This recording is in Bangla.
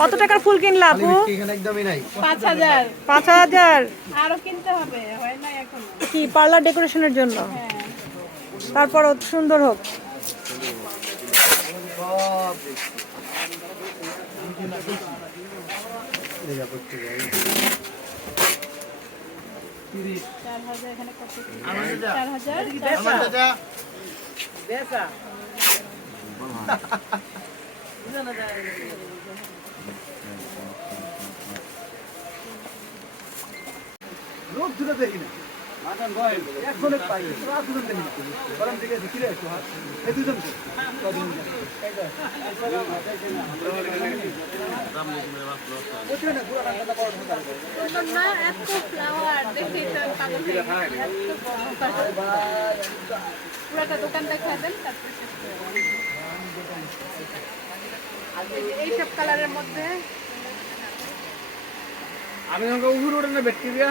কত টাকার ফুল কিনলা আপু? 5000। 5000। আরো কিনতে হবে, হয় না এখন। কি পার্লার ডেকোরেশনের জন্য? হ্যাঁ। তারপর সুন্দর হোক। এখানে কত? 4000। লোক দুটো দেখি না একজনে পাই আর দুজন দেখি না গরম দিকে ফিরে আসো এই দুজন না এত ফ্লাওয়ার দেখে তো পাগল হয়ে গেছে। পুরোটা দোকান দেখায় দেন, তারপর শেষ করে এইসব কালারের মধ্যে আমি আমাকে উপরে ওঠে না ব্যাকটেরিয়া